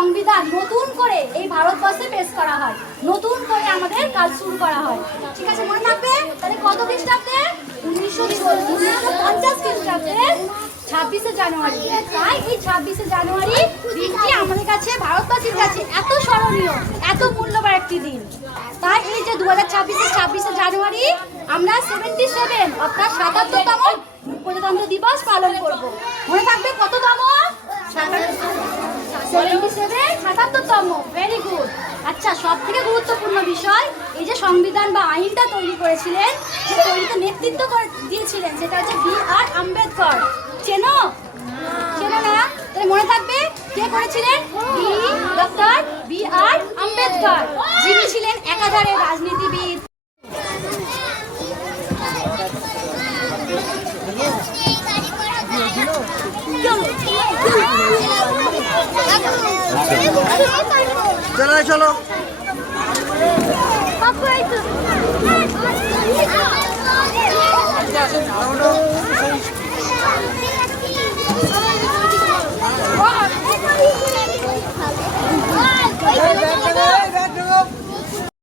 সংবিধান নতুন করে এই ভারতবর্ষে পেশ করা হয়, নতুন করে আমাদের কাজ শুরু করা হয়। ঠিক আছে, মনে থাকবে? তাহলে কত খ্রিস্টাব্দে? 1950 খ্রিস্টাব্দে 26শে জানুয়ারি। তাই এই 26শে জানুয়ারি দিনটি আমাদের কাছে, ভারতবাসীর কাছে এত স্মরণীয়, এত মূল্যবান একটি দিন। তাই এই যে 2026-এর 26শে জানুয়ারি আমরা 77 অর্থাৎ 77তম প্রজাতন্ত্র দিবস পালন করব। মনে থাকবে কততম? 77তম। Very good. আচ্ছা, সব থেকে গুরুত্বপূর্ণ বিষয়, এই যে সংবিধান বা আইনটা তৈরি করেছিলেন, যে তৈরিতে নেতৃত্ব দিয়েছিলেন, সেটা হচ্ছে বি.আর. আম্বেদকর। চেনো? চেনো না? তাহলে মনে থাকবে কে করেছিলেন? Doctor B.R.. আম্বেদকর, যিনি ছিলেন একাধারে রাজনীতিবিদ। চলো চলো।